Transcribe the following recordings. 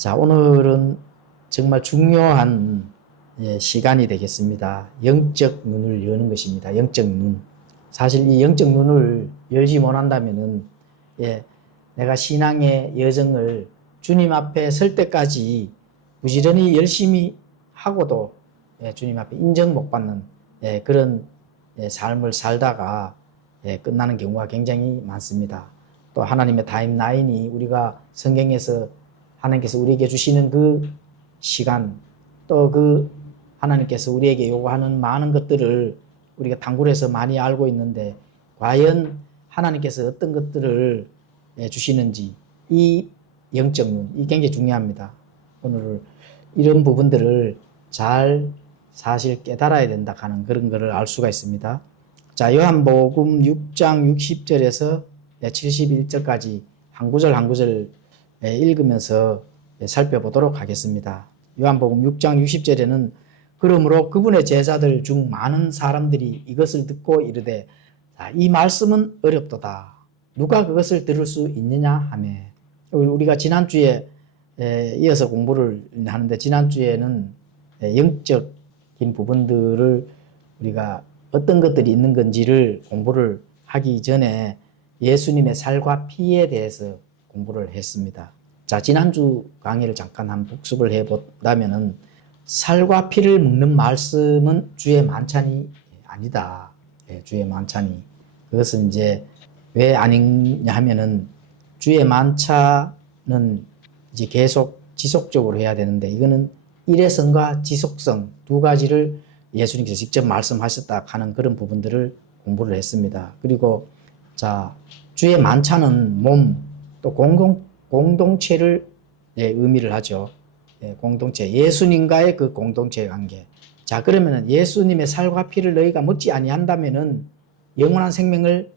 자, 오늘은 정말 중요한 시간이 되겠습니다. 영적 눈을 여는 것입니다. 영적 눈. 사실 이 영적 눈을 열지 못한다면은 내가 신앙의 여정을 주님 앞에 설 때까지 부지런히 열심히 하고도 주님 앞에 인정 못 받는 그런 삶을 살다가 끝나는 경우가 굉장히 많습니다. 또 하나님의 타임라인이 우리가 성경에서 하나님께서 우리에게 주시는 그 시간, 또 그 하나님께서 우리에게 요구하는 많은 것들을 우리가 탕구해서 많이 알고 있는데, 과연 하나님께서 어떤 것들을 주시는지, 이 영적 눈, 이 굉장히 중요합니다. 오늘 이런 부분들을 잘 사실 깨달아야 된다 하는 그런 것을 알 수가 있습니다. 자, 요한복음 6장 60절에서 71절까지 한 구절 한 구절 읽으면서 살펴보도록 하겠습니다. 요한복음 6장 60절에는 그러므로 그분의 제자들 중 많은 사람들이 이것을 듣고 이르되 이 말씀은 어렵도다. 누가 그것을 들을 수 있느냐 하며, 우리가 지난주에 이어서 공부를 하는데, 지난주에는 영적인 부분들을 우리가 어떤 것들이 있는 건지를 공부를 하기 전에 예수님의 살과 피에 대해서 공부를 했습니다. 자, 지난주 강의를 잠깐 한 복습을 해본다면은, 살과 피를 먹는 말씀은 주의 만찬이 아니다. 주의 만찬이. 그것은 이제 왜 아니냐 하면은, 주의 만찬은 이제 계속 지속적으로 해야 되는데, 이거는 일회성과 지속성 두 가지를 예수님께서 직접 말씀하셨다 하는 그런 부분들을 공부를 했습니다. 그리고 자, 주의 만찬은 몸, 또 공동체를 의미를 하죠. 공동체, 예수님과의 그 공동체의 관계. 자, 그러면은 예수님의 살과 피를 너희가 먹지 아니한다면은 영원한 생명을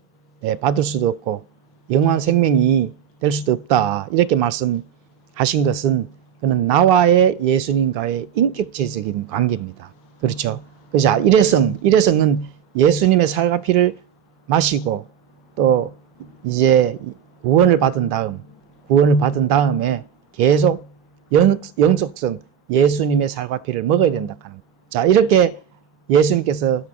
받을 수도 없고 영원한 생명이 될 수도 없다. 이렇게 말씀하신 것은 그는 나와의 예수님과의 인격체적인 관계입니다. 그렇죠? 그래서 일회성은 예수님의 살과 피를 마시고 또 이제 구원을 받은 다음에 계속 영속성 예수님의 살과 피를 먹어야 된다 하는 거예요. 자, 이렇게 예수님께서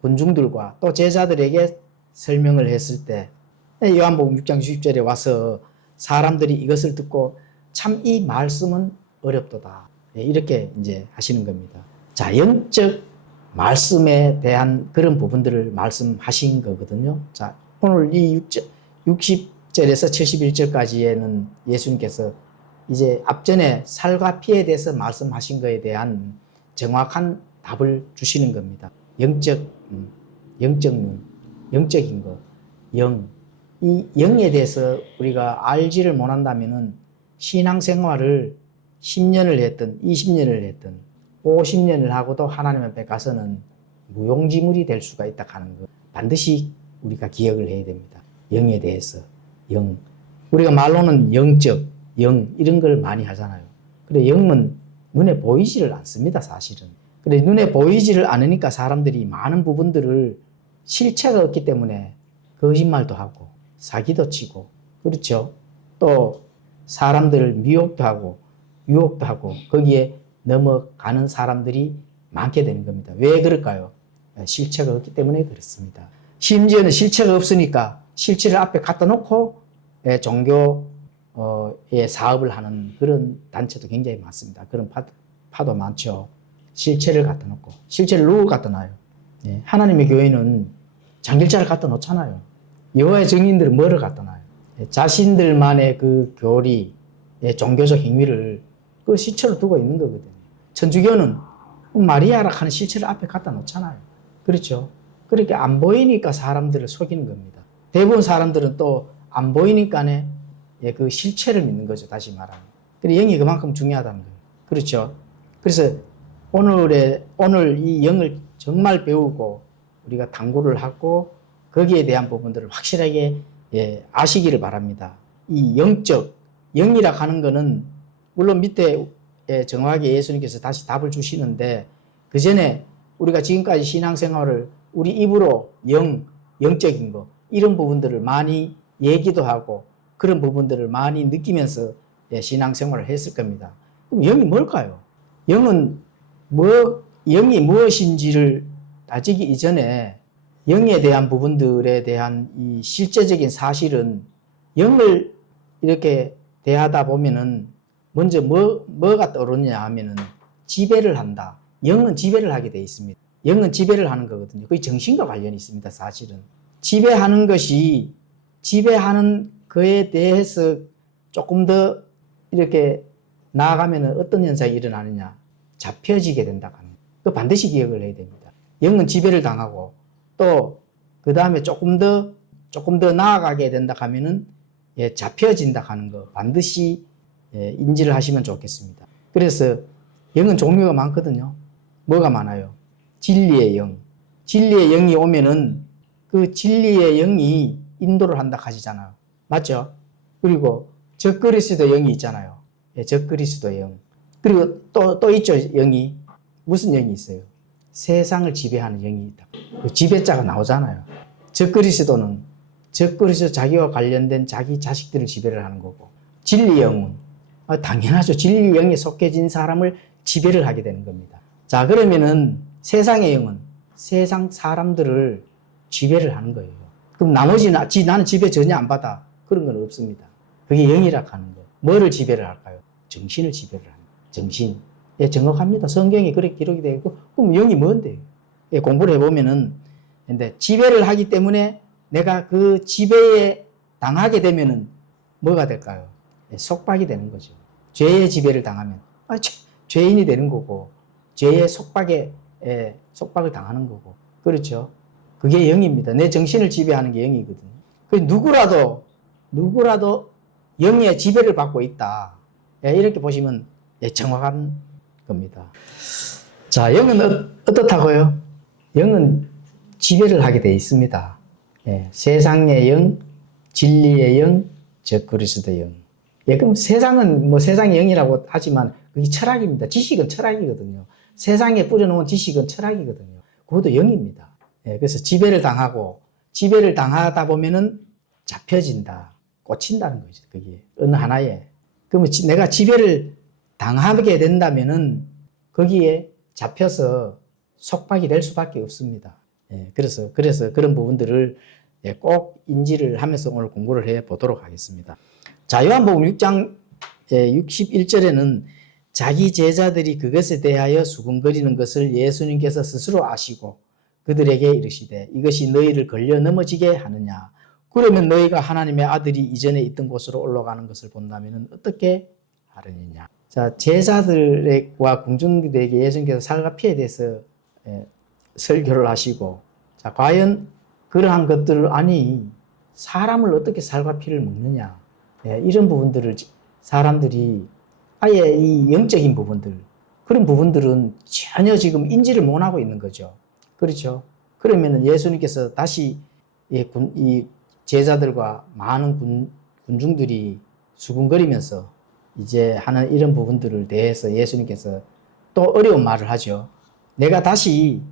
군중들과 또 제자들에게 설명을 했을 때 요한복음 6장 60절에 와서 사람들이 이것을 듣고 참 이 말씀은 어렵도다. 이렇게 이제 하시는 겁니다. 자, 영적 말씀에 대한 그런 부분들을 말씀하신 거거든요. 자, 오늘 이 60절에서 71절까지에는 예수님께서 이제 앞전에 살과 피에 대해서 말씀하신 것에 대한 정확한 답을 주시는 겁니다. 영적 눈, 영적인 것, 이 영에 대해서 우리가 알지를 못한다면은 신앙생활을 10년을 했든 20년을 했든 50년을 하고도 하나님 앞에 가서는 무용지물이 될 수가 있다 하는 것, 반드시 우리가 기억을 해야 됩니다. 영에 대해서, 우리가 말로는 영적, 이런 걸 많이 하잖아요. 그래, 영은 눈에 보이지를 않습니다, 사실은. 그래, 눈에 보이지를 않으니까 사람들이 많은 부분들을 실체가 없기 때문에 거짓말도 하고 사기도 치고, 그렇죠? 또 사람들을 미혹도 하고 유혹도 하고 거기에 넘어가는 사람들이 많게 되는 겁니다. 왜 그럴까요? 실체가 없기 때문에 그렇습니다. 심지어는 실체가 없으니까 실체를 앞에 갖다 놓고 종교의 사업을 하는 그런 단체도 굉장히 많습니다. 그런 파도 많죠. 실체를 갖다 놓고. 실체를 누구 갖다 놔요? 하나님의 교회는 장길자를 갖다 놓잖아요. 여호와의 증인들은 뭐를 갖다 놔요? 자신들만의 그 교리, 종교적 행위를 그 실체로 두고 있는 거거든요. 천주교는 마리아라 하는 실체를 앞에 갖다 놓잖아요. 그렇죠? 그렇게 안 보이니까 사람들을 속이는 겁니다. 대부분 사람들은 또 안 보이니까 그 실체를 믿는 거죠. 다시 말하면. 그래서 영이 그만큼 중요하다는 거예요. 그렇죠? 그래서 오늘 이 영을 정말 배우고 우리가 탐구를 하고 거기에 대한 부분들을 확실하게 아시기를 바랍니다. 이 영이라 하는 거는 물론 밑에 정확하게 예수님께서 다시 답을 주시는데, 그 전에 우리가 지금까지 신앙생활을 우리 입으로 영적인 거, 이런 부분들을 많이 얘기도 하고 그런 부분들을 많이 느끼면서 신앙생활을 했을 겁니다. 그럼 영이 뭘까요? 영이 무엇인지를 따지기 이전에 영에 대한 부분들에 대한 이 실제적인 사실은 영을 이렇게 대하다 보면은 먼저 뭐가 떠오르냐 하면은 지배를 한다. 영은 지배를 하게 돼 있습니다. 영은 지배를 하는 거거든요. 거의 정신과 관련이 있습니다, 사실은. 지배하는 거에 대해서 조금 더 이렇게 나아가면 어떤 현상이 일어나느냐. 잡혀지게 된다고 합니다. 그 반드시 기억을 해야 됩니다. 영은 지배를 당하고 또 그 다음에 조금 더 나아가게 된다 하면은 잡혀진다 하는 거 반드시 인지를 하시면 좋겠습니다. 그래서 영은 종류가 많거든요. 뭐가 많아요? 진리의 영. 진리의 영이 오면은 그 진리의 영이 인도를 한다 하시잖아요. 맞죠? 그리고 적그리스도 영이 있잖아요. 적그리스도 영. 그리고 또 있죠, 영이. 무슨 영이 있어요? 세상을 지배하는 영이 있다. 그 지배자가 나오잖아요. 적그리스도 자기와 관련된 자기 자식들을 지배를 하는 거고. 진리 영은 당연하죠. 진리 영에 속해진 사람을 지배를 하게 되는 겁니다. 자, 그러면은 세상의 영은 세상 사람들을 지배를 하는 거예요. 그럼 나머지는 나는 지배 전혀 안 받아. 그런 건 없습니다. 그게 영이라고 하는 거. 뭐를 지배를 할까요? 정신을 지배를 하는 거예요. 정신. 정확합니다. 성경에 그렇게 기록이 되어 있고, 그럼 영이 뭔데요? 공부를 해보면은, 근데 지배를 하기 때문에 내가 그 지배에 당하게 되면은 뭐가 될까요? 속박이 되는 거죠. 죄의 지배를 당하면, 죄인이 되는 거고, 죄의 속박을 당하는 거고. 그렇죠? 그게 영입니다. 내 정신을 지배하는 게 영이거든요. 누구라도 영의 지배를 받고 있다. 이렇게 보시면 정확한 겁니다. 자, 영은 어떻다고요? 영은 지배를 하게 되어 있습니다. 세상의 영, 진리의 영, 적그리스도 영. 그럼 세상은 세상의 영이라고 하지만 그게 철학입니다. 지식은 철학이거든요. 세상에 뿌려놓은 지식은 철학이거든요. 그것도 영입니다. 그래서 지배를 당하다 보면은 잡혀진다, 꽂힌다는 거죠. 그게 어느 하나에. 그러면 내가 지배를 당하게 된다면은 거기에 잡혀서 속박이 될 수밖에 없습니다. 그래서 그런 부분들을 꼭 인지를 하면서 오늘 공부를 해 보도록 하겠습니다. 자, 요한복음 6장 61절에는 자기 제자들이 그것에 대하여 수군거리는 것을 예수님께서 스스로 아시고 그들에게 이르시되 이것이 너희를 걸려 넘어지게 하느냐. 그러면 너희가 하나님의 아들이 이전에 있던 곳으로 올라가는 것을 본다면 어떻게 하느냐. 자, 제자들과 군중들에게 예수님께서 살과 피에 대해서 설교를 하시고, 자, 과연 그러한 것들을 사람을 어떻게 살과 피를 먹느냐. 이런 부분들을 사람들이 아예 이 영적인 부분들, 그런 부분들은 전혀 지금 인지를 못하고 있는 거죠. 그렇죠? 그러면은 예수님께서 다시 이 제자들과 많은 군중들이 수군거리면서 이제 하는 이런 부분들을 대해서 예수님께서 또 어려운 말을 하죠. 내가 다시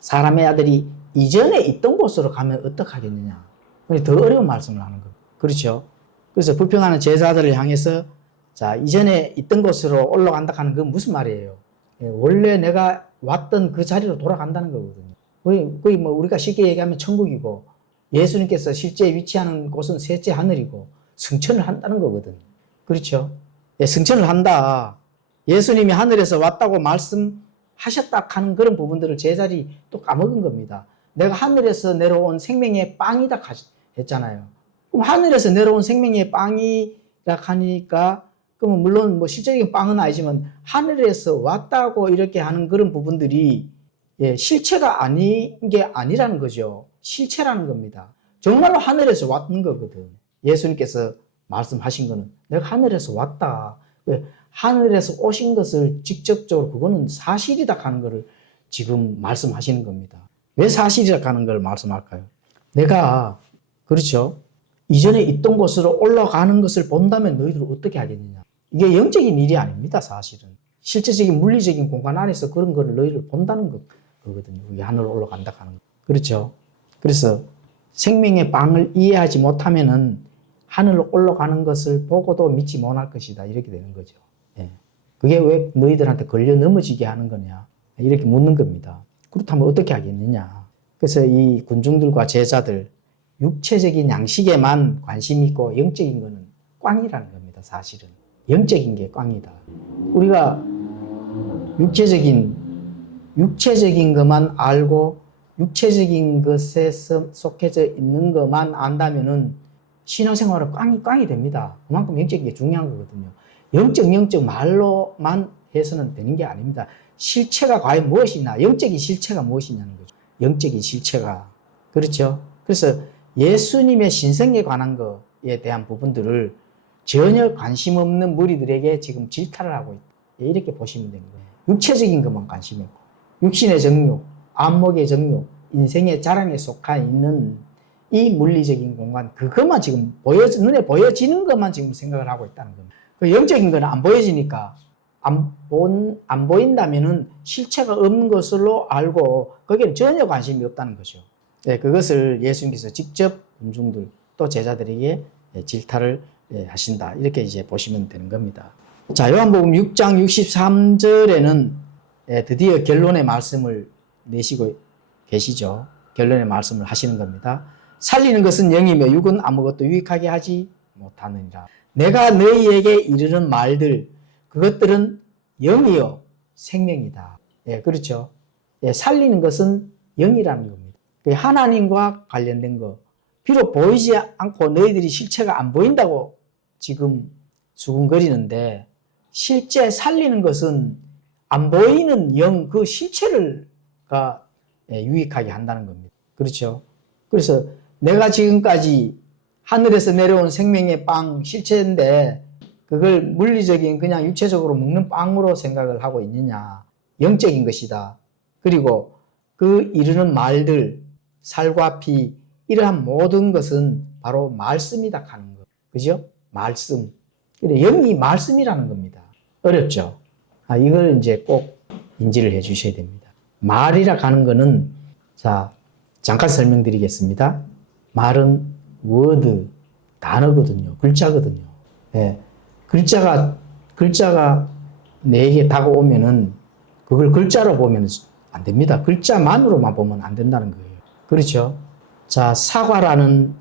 사람의 아들이 이전에 있던 곳으로 가면 어떡하겠느냐. 더 어려운 말씀을 하는 거예요. 그렇죠? 그래서 불평하는 제자들을 향해서 자, 이전에 있던 곳으로 올라간다 하는 건 무슨 말이에요? 원래 내가 왔던 그 자리로 돌아간다는 거거든요. 거의 우리가 쉽게 얘기하면 천국이고 예수님께서 실제 위치하는 곳은 셋째 하늘이고 승천을 한다는 거거든요. 그렇죠? 승천을 한다. 예수님이 하늘에서 왔다고 말씀하셨다 하는 그런 부분들을 제자들이 또 까먹은 겁니다. 내가 하늘에서 내려온 생명의 빵이다 했잖아요. 그럼 하늘에서 내려온 생명의 빵이라 하니까 그러면 물론 실제적인 빵은 아니지만 하늘에서 왔다고 이렇게 하는 그런 부분들이 실체가 아닌 게 아니라는 거죠. 실체라는 겁니다. 정말로 하늘에서 왔는 거거든. 예수님께서 말씀하신 거는 내가 하늘에서 왔다. 하늘에서 오신 것을 직접적으로 그거는 사실이다 하는 것을 지금 말씀하시는 겁니다. 왜 사실이다 하는 걸 말씀할까요? 내가 그렇죠. 이전에 있던 곳으로 올라가는 것을 본다면 너희들은 어떻게 하겠느냐. 이게 영적인 일이 아닙니다. 사실은. 실제적인 물리적인 공간 안에서 그런 걸 너희를 본다는 거거든요. 그게 하늘로 올라간다 하는 거. 그렇죠. 그래서 생명의 빵을 이해하지 못하면은 하늘로 올라가는 것을 보고도 믿지 못할 것이다. 이렇게 되는 거죠. 예. 그게 왜 너희들한테 걸려 넘어지게 하는 거냐. 이렇게 묻는 겁니다. 그렇다면 어떻게 하겠느냐. 그래서 이 군중들과 제자들, 육체적인 양식에만 관심이 있고 영적인 거는 꽝이라는 겁니다. 사실은. 영적인 게 꽝이다. 우리가 육체적인 것만 알고 육체적인 것에 속해져 있는 것만 안다면은 신앙생활은 꽝이 됩니다. 그만큼 영적인 게 중요한 거거든요. 영적 말로만 해서는 되는 게 아닙니다. 실체가 과연 무엇이냐? 영적인 실체가 무엇이냐는 거죠. 영적인 실체가. 그렇죠? 그래서 예수님의 신성에 관한 것에 대한 부분들을 전혀 관심 없는 무리들에게 지금 질타를 하고 있다. 이렇게 보시면 되는 거예요. 육체적인 것만 관심 있고, 육신의 정욕, 안목의 정욕, 인생의 자랑에 속해 있는 이 물리적인 공간, 그것만 지금 눈에 보여지는 것만 지금 생각을 하고 있다는 겁니다. 그 영적인 거는 안 보여지니까, 안 보인다면은 실체가 없는 것으로 알고, 거기에는 전혀 관심이 없다는 거죠. 네, 그것을 예수님께서 직접 군중들, 또 제자들에게 질타를 하신다. 이렇게 이제 보시면 되는 겁니다. 자, 요한복음 6장 63절에는 드디어 결론의 말씀을 내시고 계시죠. 결론의 말씀을 하시는 겁니다. 살리는 것은 영이며 육은 아무것도 유익하게 하지 못하느니라. 내가 너희에게 이르는 말들, 그것들은 영이요 생명이다. 예, 그렇죠. 예, 살리는 것은 영이라는 겁니다. 하나님과 관련된 거. 비록 보이지 않고 너희들이 실체가 안 보인다고 지금 수군거리는데, 실제 살리는 것은 안 보이는 영, 그 실체가 유익하게 한다는 겁니다. 그렇죠? 그래서 내가 지금까지 하늘에서 내려온 생명의 빵 실체인데 그걸 물리적인 그냥 육체적으로 먹는 빵으로 생각을 하고 있느냐. 영적인 것이다. 그리고 그 이르는 말들, 살과 피, 이러한 모든 것은 바로 말씀이다 하는 거. 그죠? 말씀. 영이 말씀이라는 겁니다. 어렵죠? 이걸 이제 꼭 인지를 해 주셔야 됩니다. 말이라 하는 거는, 자, 잠깐 설명드리겠습니다. 말은 워드, 단어거든요. 글자거든요. 예. 글자가 내게 다가오면은 그걸 글자로 보면 안 됩니다. 글자만으로만 보면 안 된다는 거예요. 그렇죠? 자, 사과라는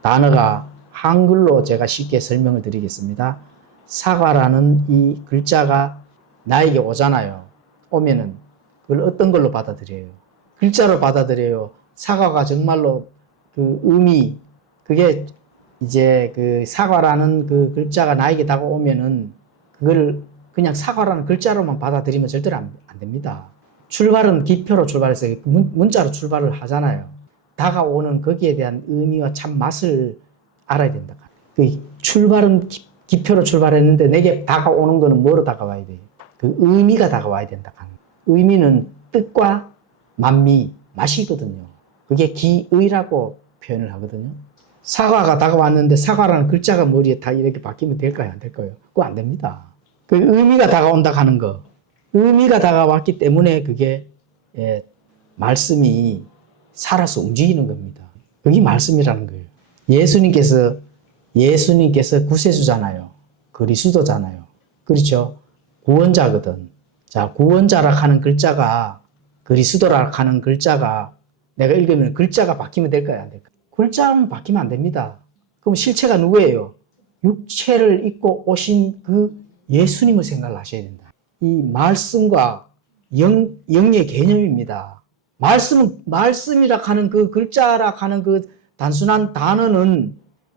단어가 한글로 제가 쉽게 설명을 드리겠습니다. 사과라는 이 글자가 나에게 오잖아요. 오면은 그걸 어떤 걸로 받아들여요? 글자로 받아들여요. 사과가 정말로 그 의미, 그게 이제 그 사과라는 그 글자가 나에게 다가오면은 그걸 그냥 사과라는 글자로만 받아들이면 절대로 안 됩니다. 출발은 기표로 출발해서 문자로 출발을 하잖아요. 다가오는 거기에 대한 의미와 참 맛을 알아야 된다. 그 출발은 기표로 출발했는데 내게 다가오는 거는 뭐로 다가와야 돼요? 그 의미가 다가와야 된다. 의미는 뜻과 만미, 맛이거든요. 그게 기의라고 표현을 하거든요. 사과가 다가왔는데 사과라는 글자가 머리에 다 이렇게 바뀌면 될까요? 안 될까요? 그거 안 됩니다. 그 의미가 다가온다 하는 거. 의미가 다가왔기 때문에 그게 말씀이 살아서 움직이는 겁니다. 그게 말씀이라는 거예요. 예수님께서 구세주잖아요. 그리스도잖아요. 그렇죠? 구원자거든. 자, 구원자라 하는 글자가, 그리스도라 하는 글자가 내가 읽으면 글자가 바뀌면 될까요? 안 될까요? 글자는 바뀌면 안 됩니다. 그럼 실체가 누구예요? 육체를 입고 오신 그 예수님을 생각을 하셔야 된다. 이 말씀과 영의 개념입니다. 말씀이라 하는 그 글자라 하는 그 단순한 단어는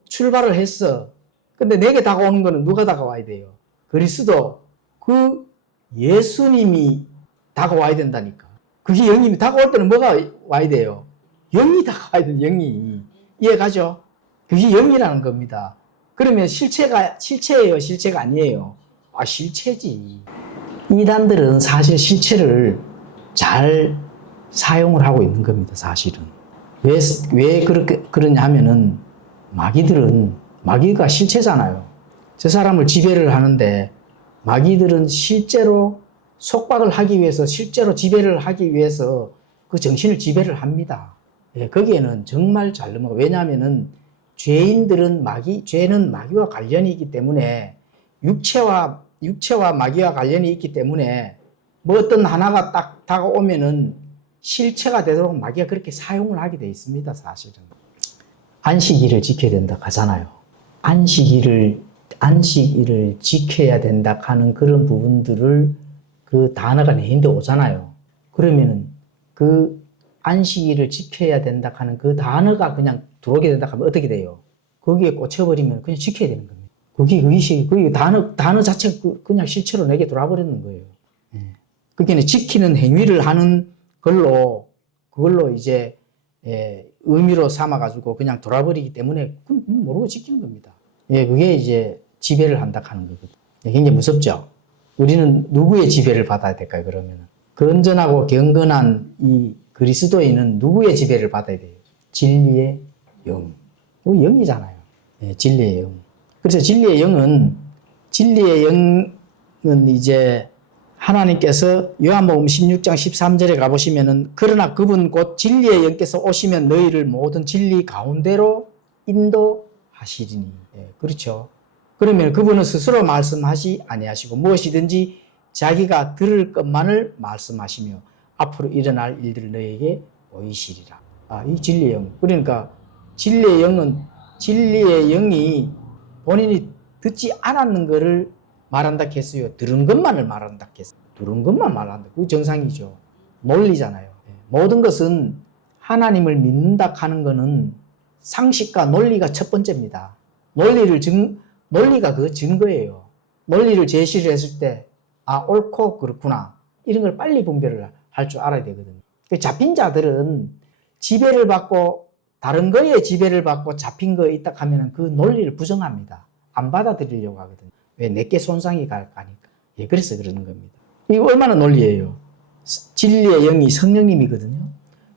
출발을 했어. 근데 내게 다가오는 거는 누가 다가와야 돼요? 그리스도, 그 예수님이 다가와야 된다니까. 그게 영이 다가올 때는 뭐가 와야 돼요? 영이 다가와야 돼요, 영이. 이해가죠? 그게 영이라는 겁니다. 그러면 실체예요? 실체가 아니에요? 실체지. 이단들은 사실 실체를 잘 사용을 하고 있는 겁니다, 사실은. 왜 그러냐 하면은, 마귀가 실체잖아요. 저 사람을 지배를 하는데, 마귀들은 실제로 속박을 하기 위해서, 실제로 지배를 하기 위해서 그 정신을 지배를 합니다. 거기에는 정말 잘 넘어가. 왜냐하면은 죄인들은 죄는 마귀와 관련이 있기 때문에 육체와 마귀와 관련이 있기 때문에 뭐 어떤 하나가 딱 다가오면은 실체가 되도록 마귀가 그렇게 사용을 하게 돼 있습니다, 사실은. 안식일을 지켜야 된다 하잖아요. 안식일을 지켜야 된다 하는 그런 부분들을 그 단어가 내인데 오잖아요. 그러면은 그 안식일을 지켜야 된다 하는 그 단어가 그냥 들어오게 된다 하면 어떻게 돼요? 거기에 꽂혀버리면 그냥 지켜야 되는 겁니다. 그게 단어 자체가 그냥 실체로 내게 돌아버리는 거예요. 그게 지키는 행위를 하는 그걸로 이제 의미로 삼아가지고 그냥 돌아버리기 때문에 모르고 지키는 겁니다. 그게 이제 지배를 한다 하는 거거든요. 굉장히 무섭죠? 우리는 누구의 지배를 받아야 될까요, 그러면? 건전하고 경건한 이 그리스도인은 누구의 지배를 받아야 돼요? 진리의 영. 영이잖아요. 진리의 영. 그래서 진리의 영은 이제 하나님께서 요한복음 16장 13절에 가보시면은 그러나 그분 곧 진리의 영께서 오시면 너희를 모든 진리 가운데로 인도하시리니. 그렇죠. 그러면 그분은 스스로 말씀하지 아니하시고 무엇이든지 자기가 들을 것만을 말씀하시며 앞으로 일어날 일들을 너희에게 보이시리라. 이 진리의 영. 그러니까 진리의 영이 본인이 듣지 않았는 것을 말한다 했어요. 들은 것만을 말한다 했어요. 들은 것만 말한다. 그게 정상이죠. 논리잖아요. 모든 것은 하나님을 믿는다 하는 것은 상식과 논리가 첫 번째입니다. 논리가 그 증거예요. 논리를 제시를 했을 때, 옳고 그렇구나. 이런 걸 빨리 분별을 할 줄 알아야 되거든요. 잡힌 자들은 지배를 받고, 다른 거에 지배를 받고 잡힌 거에 있다 하면 그 논리를 부정합니다. 안 받아들이려고 하거든요. 왜? 내게 손상이 가니까. 그래서 그러는 겁니다. 이거 얼마나 논리예요? 진리의 영이 성령님이거든요.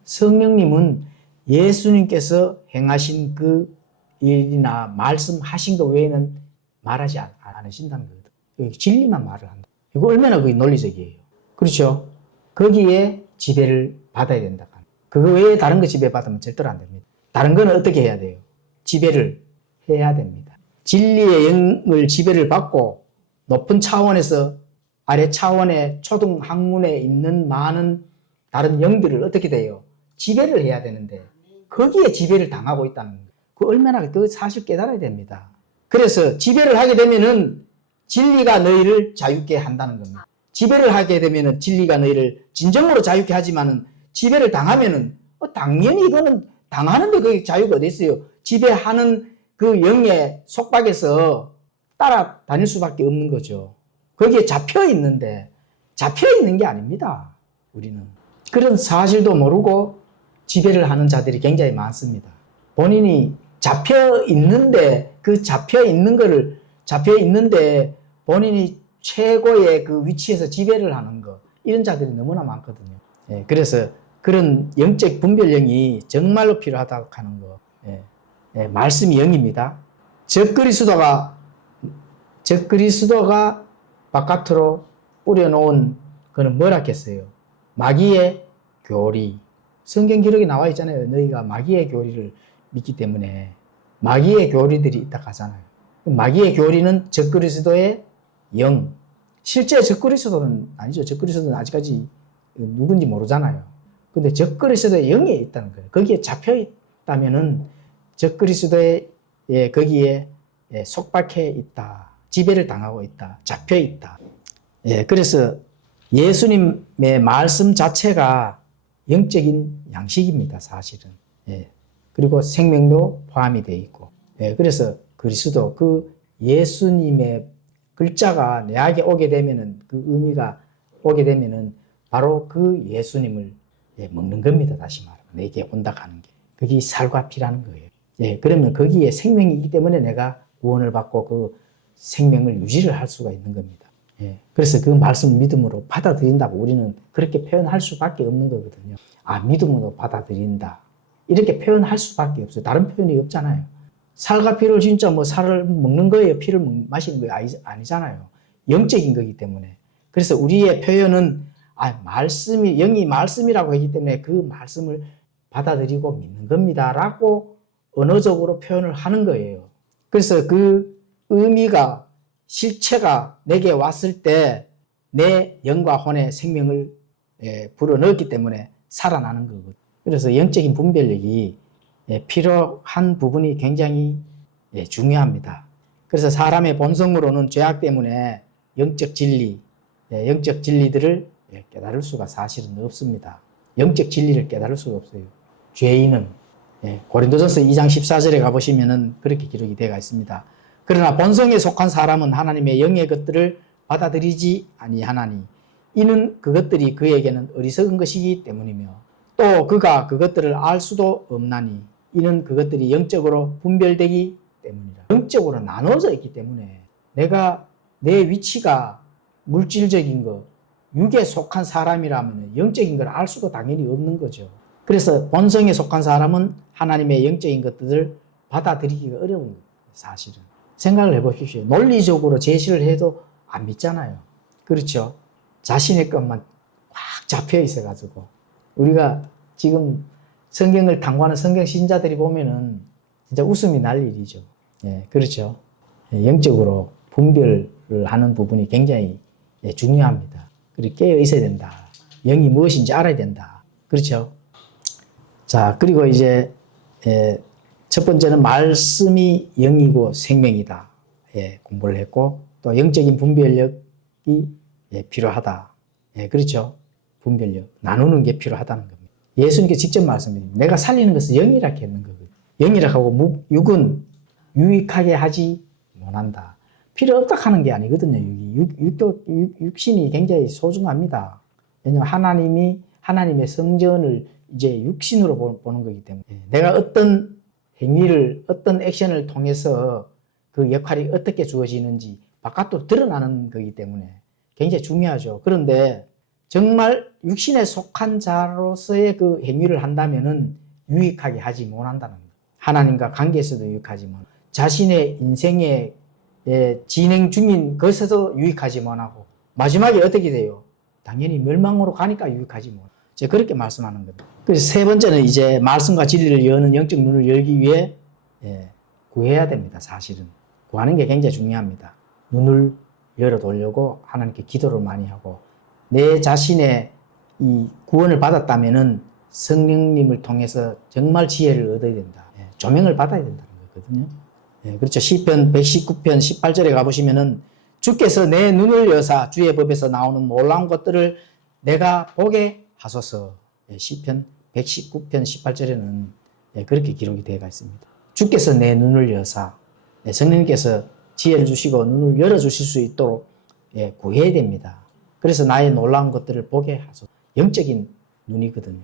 성령님은 예수님께서 행하신 그 일이나 말씀하신 것 외에는 말하지 않으신다는 거거든요. 진리만 말을 한다. 이거 얼마나 그게 논리적이에요. 그렇죠? 거기에 지배를 받아야 된다. 그거 외에 다른 거 지배받으면 절대로 안 됩니다. 다른 거는 어떻게 해야 돼요? 지배를 해야 됩니다. 진리의 영을 지배를 받고 높은 차원에서 아래 차원의 초등 학문에 있는 많은 다른 영들을 어떻게 돼요? 지배를 해야 되는데 거기에 지배를 당하고 있다는 거예요. 그 얼마나 그 사실 깨달아야 됩니다. 그래서 지배를 하게 되면은 진리가 너희를 자유케 한다는 겁니다. 지배를 하게 되면은 진리가 너희를 진정으로 자유케 하지만은 지배를 당하면은 당연히 이거는 당하는데 그게 자유가 어디 있어요? 지배하는 그 영의 속박에서 따라다닐 수밖에 없는 거죠. 거기에 잡혀 있는 게 아닙니다. 우리는. 그런 사실도 모르고 지배를 하는 자들이 굉장히 많습니다. 본인이 잡혀 있는데 본인이 최고의 그 위치에서 지배를 하는 거, 이런 자들이 너무나 많거든요. 그래서 그런 영적 분별력이 정말로 필요하다고 하는 거. 말씀이 영입니다. 적그리스도가 바깥으로 뿌려놓은 그는 뭐라 했어요? 마귀의 교리. 성경 기록에 나와 있잖아요. 너희가 마귀의 교리를 믿기 때문에 마귀의 교리들이 있다 하잖아요. 마귀의 교리는 적그리스도의 영. 실제 적그리스도는 아니죠. 적그리스도는 아직까지 누군지 모르잖아요. 근데 적그리스도의 영에 있다는 거예요. 거기에 잡혀 있다면은 적그리스도의 거기에 속박해 있다. 지배를 당하고 있다. 잡혀 있다. 그래서 예수님의 말씀 자체가 영적인 양식입니다, 사실은. 그리고 생명도 포함이 되어 있고. 그래서 그리스도, 그 예수님의 글자가 내게 오게 되면은, 그 의미가 오게 되면은 바로 그 예수님을 먹는 겁니다, 다시 말하면. 내게 온다 하는 게. 그게 살과 피라는 거예요. 그러면 거기에 생명이 있기 때문에 내가 구원을 받고 그 생명을 유지를 할 수가 있는 겁니다. 그래서 그 말씀을 믿음으로 받아들인다고 우리는 그렇게 표현할 수밖에 없는 거거든요. 믿음으로 받아들인다. 이렇게 표현할 수밖에 없어요. 다른 표현이 없잖아요. 살과 피를 진짜 살을 먹는 거예요. 피를 마시는 거예요. 아니잖아요. 영적인 거기 때문에. 그래서 우리의 표현은 영이 말씀이라고 하기 때문에 그 말씀을 받아들이고 믿는 겁니다. 라고 언어적으로 표현을 하는 거예요. 그래서 그 의미가 실체가 내게 왔을 때 내 영과 혼의 생명을 불어넣었기 때문에 살아나는 거거든요. 그래서 영적인 분별력이 필요한 부분이 굉장히 중요합니다. 그래서 사람의 본성으로는 죄악 때문에 영적 진리, 영적 진리들을 깨달을 수가 사실은 없습니다. 영적 진리를 깨달을 수가 없어요. 죄인은 고린도전서 2장 14절에 가보시면은 그렇게 기록이 되어 있습니다. 그러나 본성에 속한 사람은 하나님의 영의 것들을 받아들이지 아니하나니 이는 그것들이 그에게는 어리석은 것이기 때문이며 또 그가 그것들을 알 수도 없나니 이는 그것들이 영적으로 분별되기 때문이라. 영적으로 나눠져 있기 때문에 내가 내 위치가 물질적인 것, 육에 속한 사람이라면 영적인 걸 알 수도 당연히 없는 거죠. 그래서 본성에 속한 사람은 하나님의 영적인 것들을 받아들이기가 어려운 거예요. 사실은. 생각을 해보십시오. 논리적으로 제시를 해도 안 믿잖아요. 그렇죠? 자신의 것만 꽉 잡혀 있어가지고 우리가 지금 성경을 탐구하는 성경 신자들이 보면은 진짜 웃음이 날 일이죠. 그렇죠. 영적으로 분별을 하는 부분이 굉장히 중요합니다. 그리고 깨어 있어야 된다. 영이 무엇인지 알아야 된다. 그렇죠. 자, 그리고 이제 첫 번째는 말씀이 영이고 생명이다. 공부를 했고 또 영적인 분별력이 필요하다. 그렇죠. 분별력. 나누는 게 필요하다는 겁니다. 예수님께 직접 말씀드립니다. 내가 살리는 것은 영이라 했는 거거든요. 영이라 하고 육은 유익하게 하지 못한다. 필요 없다 하는 게 아니거든요. 육신이 굉장히 소중합니다. 왜냐하면 하나님의 성전을 이제 육신으로 보는 거기 때문에 내가 어떤 행위를, 어떤 액션을 통해서 그 역할이 어떻게 주어지는지 바깥으로 드러나는 거기 때문에 굉장히 중요하죠. 그런데 정말 육신에 속한 자로서의 그 행위를 한다면은 유익하게 하지 못한다는 거예요. 하나님과 관계에서도 유익하지 못, 자신의 인생의 진행 중인 것에서 유익하지 못하고 마지막에 어떻게 돼요? 당연히 멸망으로 가니까 유익하지 못. 제가 그렇게 말씀하는 겁니다. 그래서 세 번째는 이제 말씀과 진리를 여는 영적 눈을 열기 위해 구해야 됩니다. 사실은 구하는 게 굉장히 중요합니다. 눈을 열어두려고 하나님께 기도를 많이 하고 내 자신의 이 구원을 받았다면은 성령님을 통해서 정말 지혜를 얻어야 된다. 조명을 받아야 된다는 거거든요. 그렇죠. 시편 119편 18절에 가보시면은 주께서 내 눈을 여사 주의 법에서 나오는 놀라운 것들을 내가 보게 하소서. 시편 119편 18절에는 그렇게 기록이 되어 있습니다. 주께서 내 눈을 여사 성령님께서 지혜를 주시고 눈을 열어주실 수 있도록 구해야 됩니다. 그래서 나의 놀라운 것들을 보게 하소서. 영적인 눈이거든요.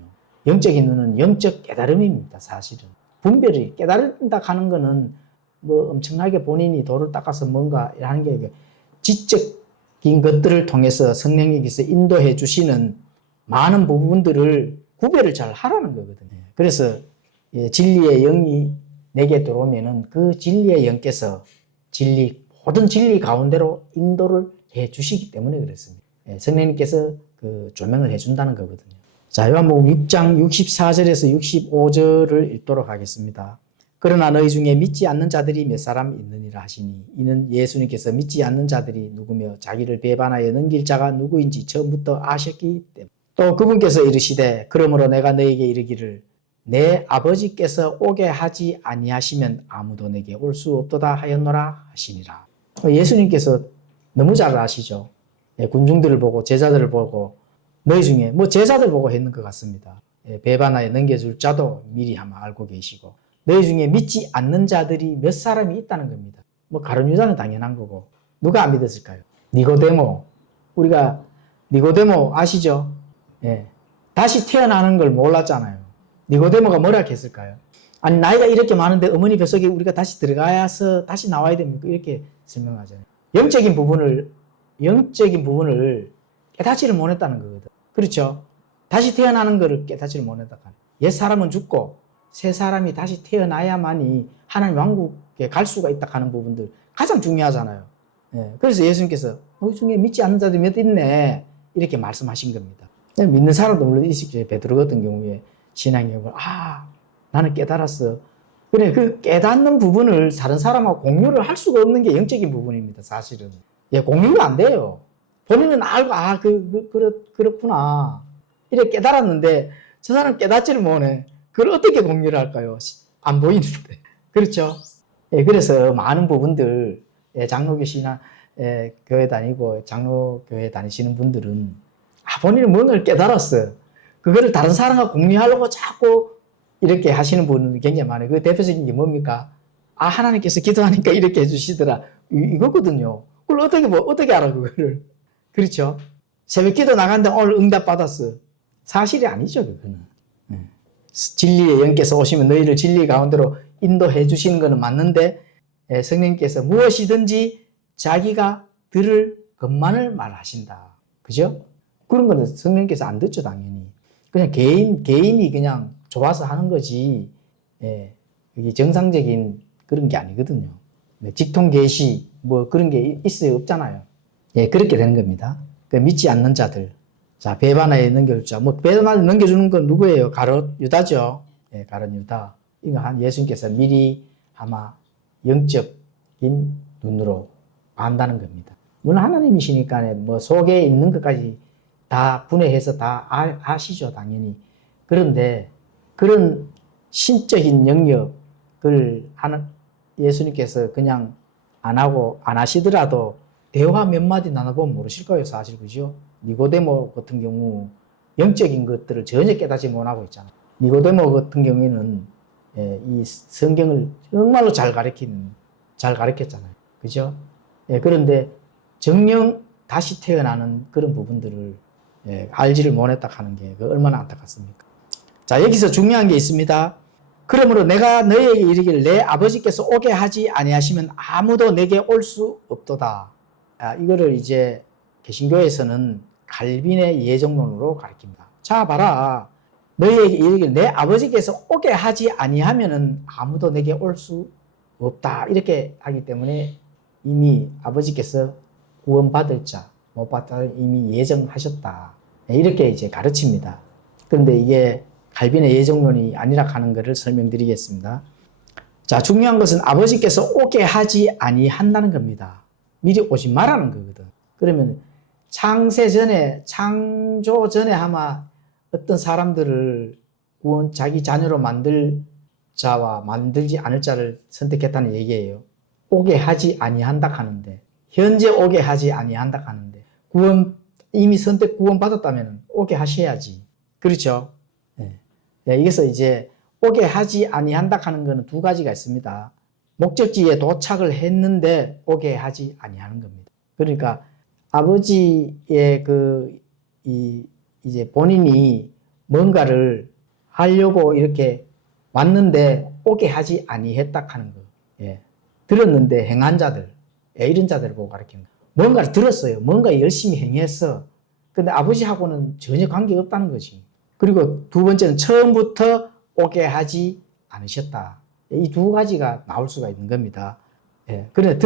영적인 눈은 영적 깨달음입니다. 사실은. 분별이 깨달은다 하는 거는 뭐 엄청나게 본인이 도를 닦아서 뭔가 하는 게 지적인 것들을 통해서 성령님께서 인도해 주시는 많은 부분들을 구별을 잘 하라는 거거든요. 그래서 진리의 영이 내게 들어오면은 그 진리의 영께서 모든 진리 가운데로 인도를 해 주시기 때문에 그렇습니다. 성령님께서 그 조명을 해 준다는 거거든요. 자, 요한복음 6장 64절에서 65절을 읽도록 하겠습니다. 그러나 너희 중에 믿지 않는 자들이 몇 사람 있느니라 하시니 이는 예수님께서 믿지 않는 자들이 누구며 자기를 배반하여 넘길 자가 누구인지 처음부터 아셨기 때문에 또 그분께서 이르시되 그러므로 내가 너에게 이르기를 내 아버지께서 오게 하지 아니하시면 아무도 내게 올 수 없도다 하였노라 하시니라. 예수님께서 너무 잘 아시죠. 군중들을 보고 제자들을 보고 너희 중에 제자들 보고 했는 것 같습니다. 배반하여 넘겨줄 자도 미리 아마 알고 계시고 너희 중에 믿지 않는 자들이 몇 사람이 있다는 겁니다. 가룟 유다는 당연한 거고 누가 안 믿었을까요? 니고데모. 우리가 니고데모 아시죠? 다시 태어나는 걸 몰랐잖아요. 니고데모가 뭐라 했을까요? 아니 나이가 이렇게 많은데 어머니 뱃속에 우리가 다시 들어가서 다시 나와야 됩니까? 이렇게 설명하잖아요. 영적인 부분을 깨닫지를 못했다는 거거든. 그렇죠? 다시 태어나는 것을 깨닫지를 못했다. 옛 사람은 죽고 새 사람이 다시 태어나야만이 하나님 왕국에 갈 수가 있다 하는 부분들 가장 중요하잖아요. 그래서 예수님께서 너희 중에 믿지 않는 자들이 몇 있네 이렇게 말씀하신 겁니다. 믿는 사람도 물론 있겠죠. 베드로 같은 경우에 신앙의 영을 나는 깨달았어. 그래, 그 깨닫는 부분을 다른 사람하고 공유를 할 수가 없는 게 영적인 부분입니다, 사실은. 예, 공유가 안 돼요. 본인은 알고, 그렇구나. 이렇게 깨달았는데, 저 사람 깨닫지를 못해. 그걸 어떻게 공유를 할까요? 안 보이는데. 그렇죠? 예, 그래서 많은 부분들, 예, 장로교시나, 예, 교회 다니고, 장로교회 다니시는 분들은, 본인은 뭔가를 깨달았어요. 그거를 다른 사람과 공유하려고 자꾸 이렇게 하시는 분은 굉장히 많아요. 그 대표적인 게 뭡니까? 하나님께서 기도하니까 이렇게 해주시더라. 이거거든요. 그걸 어떻게 알아, 그거를. 그렇죠? 새벽 기도 나갔는데 오늘 응답 받았어. 사실이 아니죠, 그거는. 진리의 영께서 오시면 너희를 진리 가운데로 인도해 주시는 것은 맞는데, 성령께서 무엇이든지 자기가 들을 것만을 말하신다. 그죠? 그런 거는 성령께서 안 듣죠, 당연히. 그냥 개인이 그냥 좋아서 하는 거지, 이게 정상적인 그런 게 아니거든요. 직통 계시, 뭐 그런 게 있어요, 없잖아요. 예, 그렇게 되는 겁니다. 믿지 않는 자들. 자, 배반하에 넘겨주자. 배반하에 넘겨주는 건 누구예요? 가롯 유다죠. 예, 가롯 유다. 이거 한 예수님께서 미리 아마 영적인 눈으로 안다는 겁니다. 물론 하나님이시니까 속에 있는 것까지 다 분해해서 다 아시죠, 당연히. 그런데 그런 신적인 영역을 예수님께서 그냥 안 하시더라도 대화 몇 마디 나눠보면 모르실 거예요, 사실. 그죠? 니고데모 같은 경우 영적인 것들을 전혀 깨닫지 못하고 있잖아요. 니고데모 같은 경우에는 이 성경을 정말로 잘 가르쳤잖아요. 그죠? 그런데 정령 다시 태어나는 그런 부분들을 알지를 못했다 하는 게 얼마나 안타깝습니까? 자, 여기서 중요한 게 있습니다. 그러므로 내가 너희에게 이르기를 내 아버지께서 오게 하지 아니하시면 아무도 내게 올 수 없도다. 이거를 이제 개신교에서는 갈빈의 예정론으로 가르칩니다. 자, 봐라. 너희에게 이르기를 내 아버지께서 오게 하지 아니하면은 아무도 내게 올 수 없다. 이렇게 하기 때문에 이미 아버지께서 구원받을 자, 못 받을 자 이미 예정하셨다. 이렇게 이제 가르칩니다. 그런데 이게 갈빈의 예정론이 아니라 하는 것을 설명드리겠습니다. 자, 중요한 것은 아버지께서 오게 하지 아니한다는 겁니다. 미리 오지 말라는 거거든. 그러면 창조 전에 아마 어떤 사람들을 자기 자녀로 만들 자와 만들지 않을 자를 선택했다는 얘기예요. 오게 하지 아니한다 하는데, 현재 오게 하지 아니한다 하는데, 이미 구원 받았다면 오게 하셔야지. 그렇죠? 여기서 이제 오게 하지 아니한다 하는 것은 두 가지가 있습니다. 목적지에 도착을 했는데 오게 하지 아니하는 겁니다. 그러니까 아버지의 이제 본인이 뭔가를 하려고 이렇게 왔는데 오게 하지 아니했다 하는 거. 들었는데 행한 자들, 이런 자들을 보고 가르치는 거예요. 뭔가를 들었어요. 뭔가 열심히 행했어. 근데 아버지하고는 전혀 관계가 없다는 거지. 그리고 두 번째는 처음부터 오게 하지 않으셨다. 이 두 가지가 나올 수가 있는 겁니다. 그래,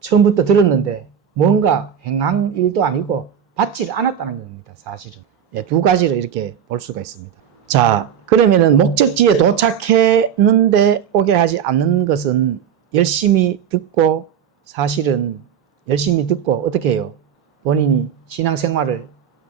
처음부터 들었는데, 뭔가 행한 일도 아니고, 받지를 않았다는 겁니다, 사실은. 두 가지로 이렇게 볼 수가 있습니다. 자, 그러면은 목적지에 도착했는데 오게 하지 않는 것은 열심히 듣고, 사실은 열심히 듣고, 어떻게 해요? 본인이 신앙생활을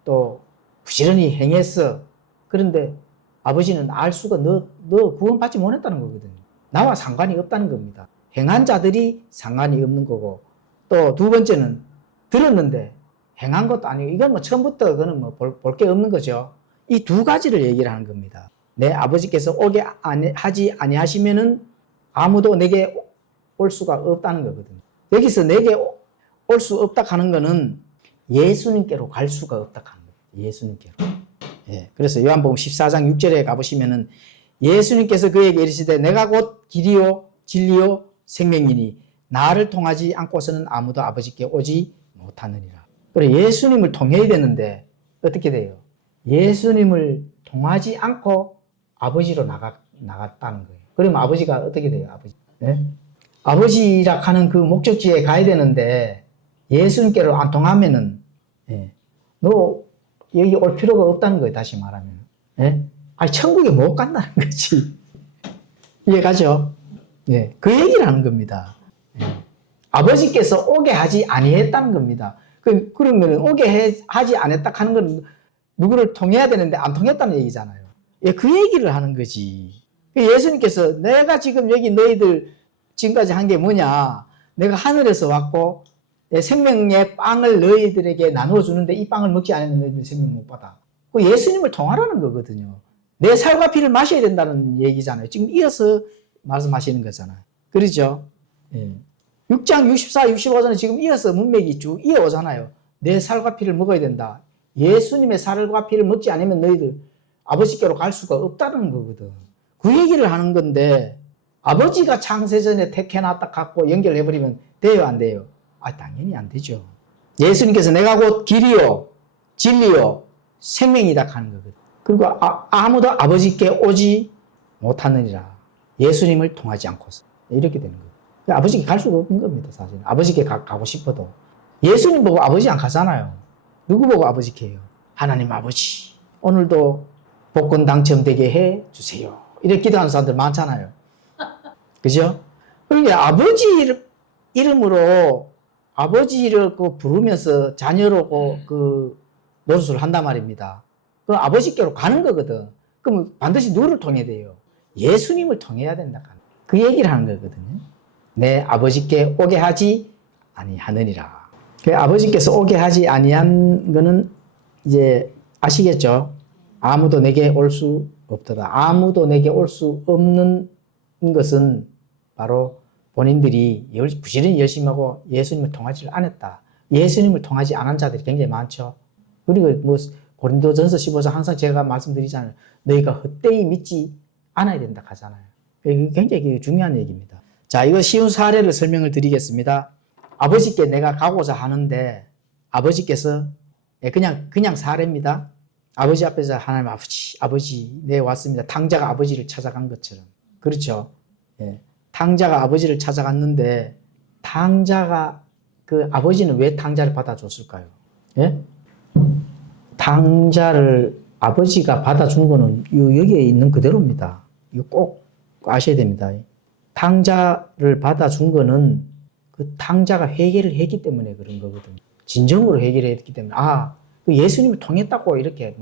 또 부지런히 행했어. 그런데 아버지는 알 수가 너 구원받지 못했다는 거거든요. 나와 상관이 없다는 겁니다. 행한 자들이 상관이 없는 거고, 또 두 번째는 들었는데 행한 것도 아니고, 이건 처음부터 그거는 볼 게 없는 거죠. 이 두 가지를 얘기를 하는 겁니다. 내 아버지께서 오게 하지 아니하시면은 아무도 내게 올 수가 없다는 거거든요. 여기서 내게 올 수 없다 하는 거는 예수님께로 갈 수가 없다 하는 거예요. 예수님께로. 그래서 요한복음 14장 6절에 가보시면은 예수님께서 그에게 이르시되 내가 곧 길이요 진리요 생명이니 나를 통하지 않고서는 아무도 아버지께 오지 못하느니라. 그래, 예수님을 통해야 되는데 어떻게 돼요? 예수님을 통하지 않고 아버지로 나갔다는 거예요. 그러면 아버지가 어떻게 돼요? 아버지라 하는 그 목적지에 가야 되는데 예수님께로 안 통하면은 너 여기 올 필요가 없다는 거예요. 다시 말하면. 천국에 못 간다는 거지. 이해가죠? 예, 그 얘기를 하는 겁니다. 예. 아버지께서 오게 하지 아니했다는 겁니다. 그러면 하지 않았다 하는 건 누구를 통해야 되는데 안 통했다는 얘기잖아요. 예, 그 얘기를 하는 거지. 예수님께서 내가 지금 여기 너희들 지금까지 한 게 뭐냐? 내가 하늘에서 왔고 생명의 빵을 너희들에게 나누어 주는데 이 빵을 먹지 않으면 너희들 생명 못 받아. 그 예수님을 통하라는 거거든요. 내 살과 피를 마셔야 된다는 얘기잖아요. 지금 이어서 말씀하시는 거잖아요. 그렇죠? 예. 6장 64, 65절은 지금 이어서 문맥이 쭉 이어오잖아요. 내 살과 피를 먹어야 된다. 예수님의 살과 피를 먹지 않으면 너희들 아버지께로 갈 수가 없다는 거거든. 그 얘기를 하는 건데 아버지가 창세전에 택해놨다 갖고 연결해버리면 돼요, 안 돼요? 당연히 안 되죠. 예수님께서 내가 곧 길이요, 진리요, 생명이다 하는 거거든. 그리고 아무도 아버지께 오지 못하느니라. 예수님을 통하지 않고서. 이렇게 되는 거예요. 아버지께 갈 수가 없는 겁니다, 사실. 아버지께 가고 싶어도. 예수님 보고 아버지 안 가잖아요. 누구 보고 아버지께 해요? 하나님 아버지, 오늘도 복권 당첨되게 해 주세요. 이렇게 기도하는 사람들 많잖아요. 그죠? 그러니까 아버지 이름으로 아버지를 부르면서 자녀로 노릇을 한단 말입니다. 그럼 아버지께로 가는 거거든. 그럼 반드시 누구를 통해야 돼요? 예수님을 통해야 된다. 그 얘기를 하는 거거든요. 내 아버지께 오게 하지 아니하느니라. 그 아버지께서 오게 하지 아니한 거는 이제 아시겠죠? 아무도 내게 올 수 없더라. 아무도 내게 올 수 없는 것은 바로 본인들이 부지런히 열심히 하고 예수님을 통하지를 않았다. 예수님을 통하지 않은 자들이 굉장히 많죠. 그리고 고린도전서 15장 항상 제가 말씀드리잖아요. 너희가 헛되이 믿지 않아야 된다 하잖아요. 이게 굉장히 중요한 얘기입니다. 자, 이거 쉬운 사례를 설명을 드리겠습니다. 아버지께 내가 가고자 하는데 아버지께서 그냥 사례입니다. 아버지 앞에서 하나님 아버지 네 왔습니다. 탕자가 아버지를 찾아간 것처럼. 그렇죠? 예. 탕자가 아버지를 찾아갔는데 탕자가 아버지는 왜 탕자를 받아줬을까요? 예? 탕자를 아버지가 받아준 거는 여기에 있는 그대로입니다. 이거 꼭 아셔야 됩니다. 탕자를 받아준 거는 그 탕자가 회개를 했기 때문에 그런 거거든요. 진정으로 회개를 했기 때문에 그 예수님을 통했다고 이렇게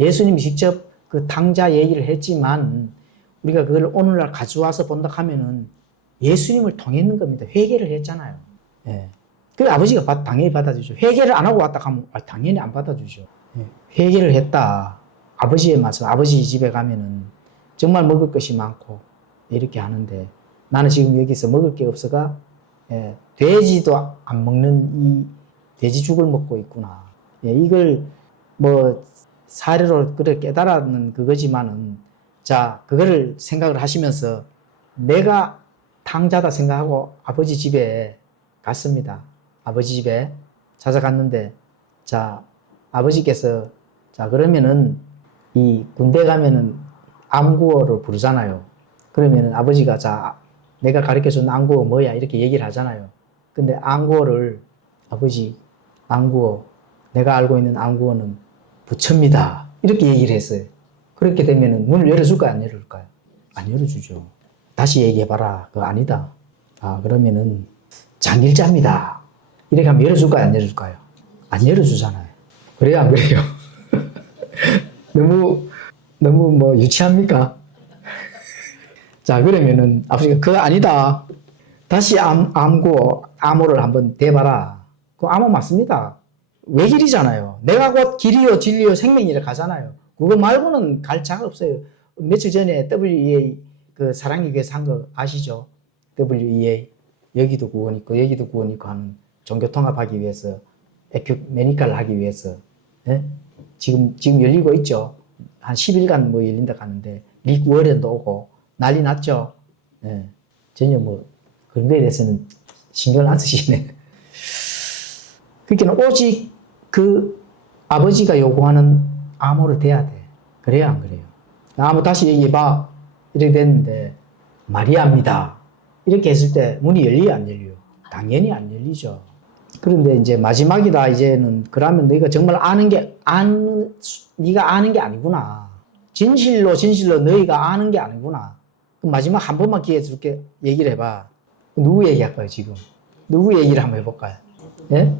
예수님이 직접 그 탕자 얘기를 했지만 우리가 그걸 오늘날 가져와서 본다 하면은 예수님을 통했는 겁니다. 회개를 했잖아요. 예. 그 아버지가 당연히 받아주죠. 회개를 안 하고 왔다 하면 당연히 안 받아주죠. 예. 회개를 했다. 아버지의 말씀, 아버지 집에 가면은 정말 먹을 것이 많고 이렇게 하는데 나는 지금 여기서 먹을 게 없어가 돼지도 안 먹는 이 돼지죽을 먹고 있구나. 이걸 사례로 그래 깨달았는 그거지만은 자, 그거를 생각을 하시면서 내가 탕자다 생각하고 아버지 집에 갔습니다. 아버지 집에 찾아갔는데 자, 아버지께서 자, 그러면은 이 군대 가면은 암구어를 부르잖아요. 그러면은 아버지가 자, 내가 가르쳐준 암구어 뭐야? 이렇게 얘기를 하잖아요. 근데 암구어를 아버지, 암구어, 내가 알고 있는 암구어는 부처입니다. 이렇게 얘기를 했어요. 그렇게 되면은 문을 열어줄까요? 안 열어줄까요? 안 열어주죠. 다시 얘기해봐라. 그거 아니다. 그러면은 장길자입니다. 이렇게 하면 열어줄까요? 안 열어줄까요? 안 열어주잖아요. 그래요? 안 그래요? 너무 유치합니까? 자, 그러면은 아버지가 그거 아니다. 다시 암호를 한번 대봐라. 그 암호 맞습니다. 외길이잖아요. 내가 곧 길이요 진리요 생명이라 가잖아요. 그거 말고는 갈 자가 없어요. 며칠 전에 WEA 사랑의 교회에서 한 거 아시죠? WEA 여기도 구원 있고 여기도 구원 있고 하는 종교 통합하기 위해서 에큐메니칼을 하기 위해서 지금 열리고 있죠. 한 10일간 열린다 하는데 릭 워렌도 오고 난리 났죠. 전혀 그런 거에 대해서는 신경을 안 쓰시네. 그러니까 오직 그 아버지가 요구하는 암호를 대야 돼. 그래야 안 그래요? 암호 다시 얘기해봐. 이렇게 됐는데 마리아입니다. 이렇게 했을 때 문이 열려요, 안 열려요? 당연히 안 열리죠. 그런데 이제 마지막이다. 이제는 그러면 너희가 정말 네가 아는 게 아니구나. 진실로 너희가 아는 게 아니구나. 그럼 마지막 한 번만 기회 줄게 얘기를 해봐. 누구 얘기할까요, 지금? 누구 얘기를 한번 해볼까요? 예?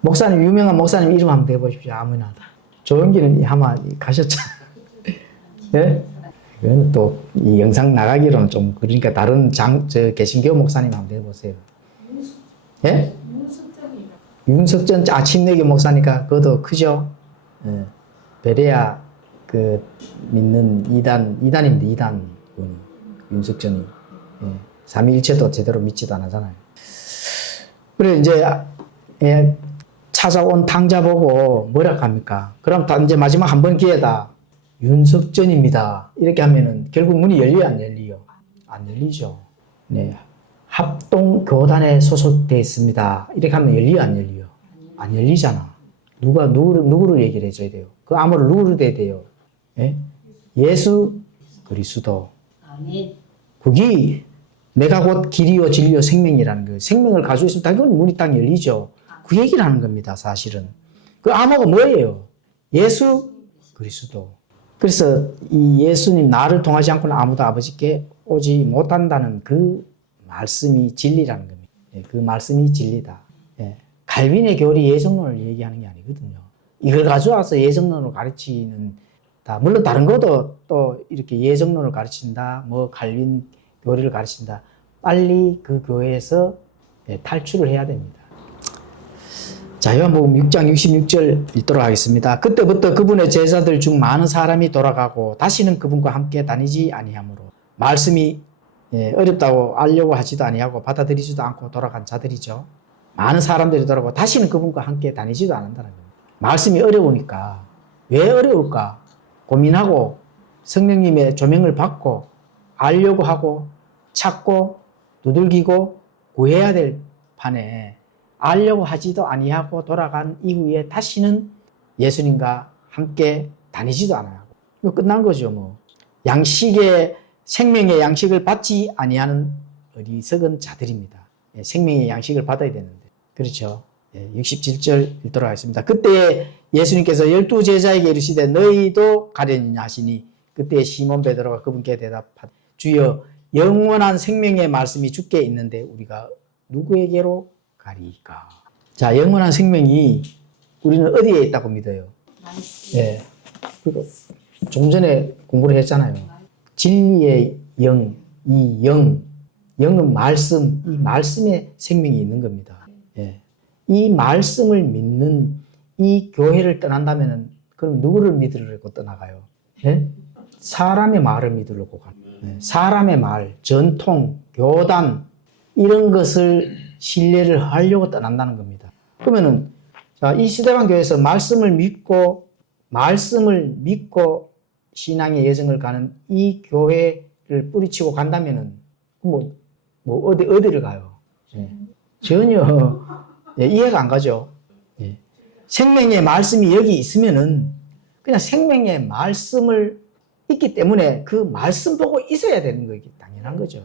목사님, 유명한 목사님 이름 한번 대보십시오. 아무나 다. 조영기는 아마 가셨잖아. 예? 이건 또, 이 영상 나가기로는 좀, 그러니까 다른 개신교 목사님 한번 해보세요. 예? 윤석전 아침내기 목사니까 그것도 크죠? 예. 베레아 믿는 이단입니다, 이단. 윤석전이. 예. 삼위일체도 제대로 믿지도 안 하잖아요. 그래, 이제, 예, 찾아온 탕자 보고 뭐라 합니까? 그럼 이제 마지막 한 번 기회다. 윤석전입니다. 이렇게 하면은 결국 문이 열려요, 안 열리요? 안 열리죠. 네. 합동교단에 소속되어 있습니다. 이렇게 하면 열리요, 안 열리요? 안 열리잖아. 누구를 얘기를 해줘야 돼요? 그 암호를 누구를 대야 돼요? 예? 예수 그리스도. 아멘. 그게 내가 곧 길이요 진리요 생명이라는 거예요. 생명을 가지고 있으면 당연히 문이 딱 열리죠. 그 얘기를 하는 겁니다, 사실은. 그 암호가 뭐예요? 예수 그리스도. 그래서 이 예수님 나를 통하지 않고는 아무도 아버지께 오지 못한다는 그 말씀이 진리라는 겁니다. 예, 그 말씀이 진리다. 예. 갈빈의 교리 예정론을 얘기하는 게 아니거든요. 이걸 가져와서 예정론을 가르치는 물론 다른 것도 또 이렇게 예정론을 가르친다, 뭐 갈빈 교리를 가르친다. 빨리 그 교회에서 탈출을 해야 됩니다. 자, 요한복음 6장 66절 읽도록 하겠습니다. 그때부터 그분의 제자들 중 많은 사람이 돌아가고 다시는 그분과 함께 다니지 아니하므로 말씀이 어렵다고 알려고 하지도 아니하고 받아들이지도 않고 돌아간 자들이죠. 많은 사람들이 돌아가고 다시는 그분과 함께 다니지도 않는다는 겁니다. 말씀이 어려우니까. 왜 어려울까? 고민하고 성령님의 조명을 받고 알려고 하고 찾고 두들기고 구해야 될 판에 알려고 하지도 아니하고 돌아간 이후에 다시는 예수님과 함께 다니지도 않아요. 이거 끝난 거죠, 뭐. 생명의 양식을 받지 아니하는 어리석은 자들입니다. 생명의 양식을 받아야 되는데. 그렇죠. 67절 읽도록 하겠습니다. 그때 예수님께서 12제자에게 이르시되 너희도 가려느냐 하시니 그때 시몬 베드로가 그분께 대답하되 주여 영원한 생명의 말씀이 주께 있는데 우리가 누구에게로 가리까? 자, 영원한 생명이 우리는 어디에 있다고 믿어요? 예. 그리고 좀 전에 공부를 했잖아요. 진리의 영, 이 영은 말씀, 이 말씀에 생명이 있는 겁니다. 예. 이 말씀을 믿는 이 교회를 떠난다면은 그럼 누구를 믿으려고 떠나가요? 예? 사람의 말을 믿으려고 가요. 예. 사람의 말, 전통, 교단 이런 것을 신뢰를 하려고 떠난다는 겁니다. 그러면은 자, 이 시대반 교회에서 말씀을 믿고 신앙의 여정을 가는 이 교회를 뿌리치고 간다면은 어디를 가요? 예. 전혀 이해가 안 가죠. 예. 생명의 말씀이 여기 있으면은 그냥 생명의 말씀을 있기 때문에 그 말씀 보고 있어야 되는 거 당연한 거죠.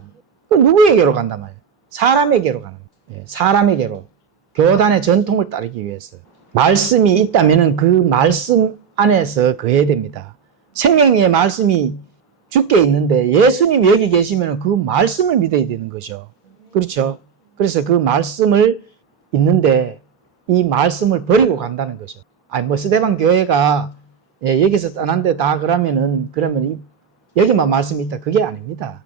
그 누구에게로 간단 말이에요? 사람에게로 가는 거예요. 예. 사람에게로. 교단의 전통을 따르기 위해서. 말씀이 있다면은 그 말씀 안에서 거해야 됩니다. 생명의 말씀이 주께 있는데 예수님이 여기 계시면 그 말씀을 믿어야 되는 거죠. 그렇죠? 그래서 그 말씀을 있는데 이 말씀을 버리고 간다는 거죠. 스데반 교회가 여기서 떠난데 다 그러면 여기만 말씀이 있다. 그게 아닙니다.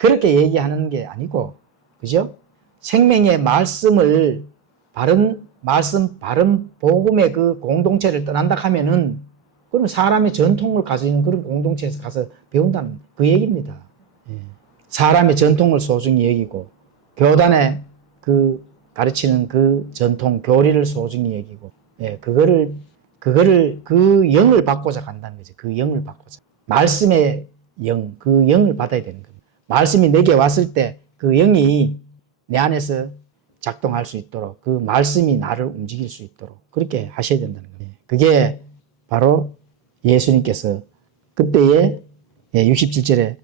그렇게 얘기하는 게 아니고, 그죠? 생명의 말씀을 바른 복음의 그 공동체를 떠난다 하면은 그럼 사람의 전통을 가지고 있는 그런 공동체에서 가서 배운다는 그 얘기입니다. 사람의 전통을 소중히 여기고 교단의 그 가르치는 그 전통 교리를 소중히 여기고 그거를 그 영을 받고자 간다는 거죠. 그 영을 받고자. 말씀의 영, 그 영을 받아야 되는 겁니다. 말씀이 내게 왔을 때 그 영이 내 안에서 작동할 수 있도록 그 말씀이 나를 움직일 수 있도록 그렇게 하셔야 된다는 거예요. 그게 바로 예수님께서 그때에 67절에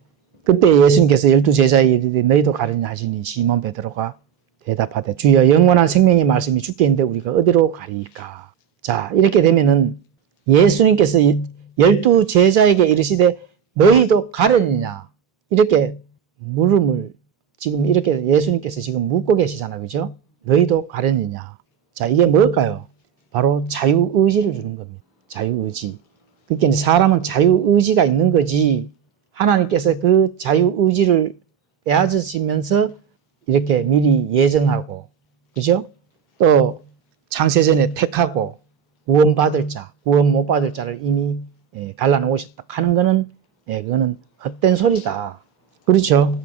그때 예수님께서 12제자에게 이르되 너희도 가느냐 하시니 시몬 베드로가 대답하되 주여 영원한 생명의 말씀이 주께 있는데 우리가 어디로 가리까? 자, 이렇게 되면은 예수님께서 12제자에게 이르시되 너희도 가려느냐? 이렇게 물음을 지금 이렇게 예수님께서 지금 묻고 계시잖아요. 그죠? 너희도 가려느냐? 자, 이게 뭘까요? 바로 자유의지를 주는 겁니다. 자유의지. 그러니까 이제 사람은 자유의지가 있는 거지, 하나님께서 그 자유의지를 빼앗으시면서 이렇게 미리 예정하고, 그죠? 또 창세전에 택하고 구원받을 자, 구원 못 받을 자를 이미 갈라놓으셨다 하는 거는 그거는 헛된 소리다. 그렇죠?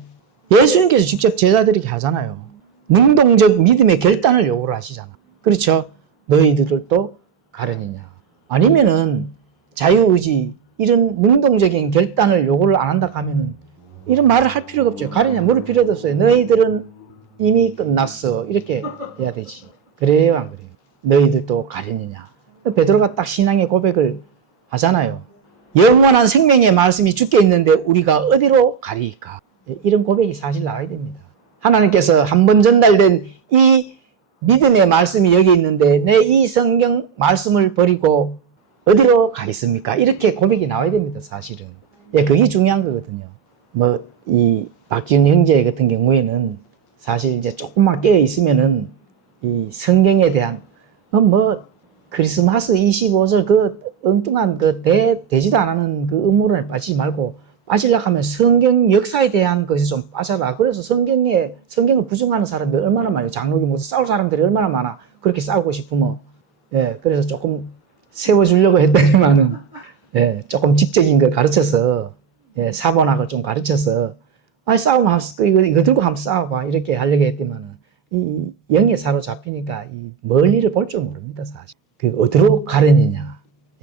예수님께서 직접 제자들에게 하잖아요. 능동적 믿음의 결단을 요구를 하시잖아. 그렇죠? 너희들도 가려느냐? 아니면은 자유의지, 이런 능동적인 결단을 요구를 안 한다 하면은 이런 말을 할 필요가 없죠. 가려냐 물을 필요도 없어요. 너희들은 이미 끝났어. 이렇게 해야 되지. 그래요, 안 그래요? 너희들도 가려느냐? 베드로가 딱 신앙의 고백을 하잖아요. 영원한 생명의 말씀이 주께 있는데 우리가 어디로 가리까? 이런 고백이 사실 나와야 됩니다. 하나님께서 한 번 전달된 이 믿음의 말씀이 여기 있는데 내 이 성경 말씀을 버리고 어디로 가겠습니까? 이렇게 고백이 나와야 됩니다, 사실은. 그게 중요한 거거든요. 이 박지훈 형제 같은 경우에는 사실 이제 조금만 깨어 있으면은 이 성경에 대한 크리스마스 25절 그 엉뚱한 되지도 않는 그 음모론에 빠지지 말고, 빠지려고 하면 성경 역사에 대한 것이 좀 빠져라. 그래서 성경을 부정하는 사람들이 얼마나 많아요. 장로교 모두 싸울 사람들이 얼마나 많아. 그렇게 싸우고 싶으면. 그래서 조금 세워주려고 했더니만은, 조금 직접인 걸 가르쳐서, 사본학을 좀 가르쳐서, 싸우면 이거 들고 한번 싸워봐. 이렇게 하려고 했더니만은, 이 영에 사로잡히니까 이 멀리를 볼 줄 모릅니다, 사실. 어디로 가려느냐.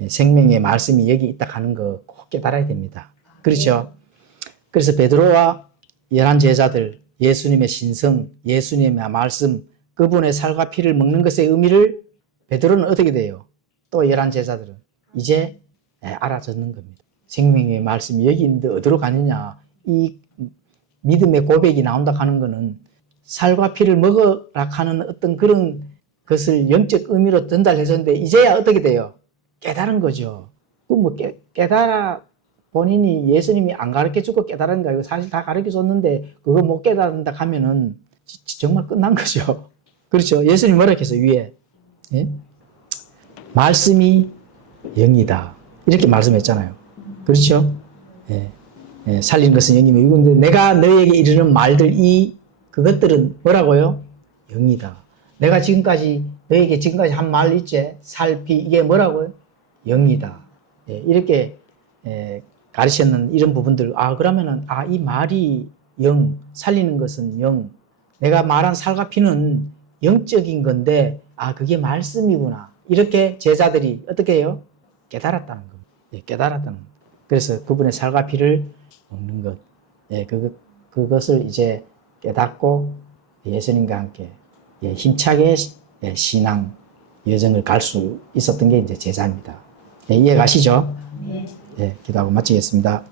생명의 말씀이 여기 있다 하는 거 꼭 깨달아야 됩니다. 그렇죠? 그래서 베드로와 11 제자들, 예수님의 신성, 예수님의 말씀, 그분의 살과 피를 먹는 것의 의미를 베드로는 어떻게 돼요? 또 11 제자들은 이제 알아듣는 겁니다. 생명의 말씀이 여기 있는데 어디로 가느냐. 이 믿음의 고백이 나온다 하는 것은 살과 피를 먹으라 하는 어떤 그런 것을 영적 의미로 전달해줬는데 이제야 어떻게 돼요? 깨달은 거죠. 깨달아 본인이 예수님이 안 가르쳐주고 깨달은 거예요. 사실 다 가르쳐줬는데 그거 못 깨달은다 하면은 정말 끝난 거죠. 그렇죠? 예수님 뭐라 했어요, 위에? 말씀이 영이다. 이렇게 말씀했잖아요. 그렇죠? 살린 것은 영이며, 이건데 내가 너에게 이르는 말들, 그것들은 뭐라고요? 영이다. 내가 너에게 지금까지 한 말 있지? 살피, 이게 뭐라고요? 영이다. 이렇게 가르쳤는 이런 부분들, 그러면은, 이 말이 영, 살리는 것은 영, 내가 말한 살과 피는 영적인 건데, 그게 말씀이구나. 이렇게 제자들이 어떻게 해요? 깨달았다는 겁니다. 깨달았다는 겁니다. 그래서 그분의 살과 피를 먹는 것. 그것을 이제 깨닫고 예수님과 함께 힘차게 신앙 여정을 갈 수 있었던 게 이제 제자입니다. 이해 가시죠? 네. 기도하고 마치겠습니다.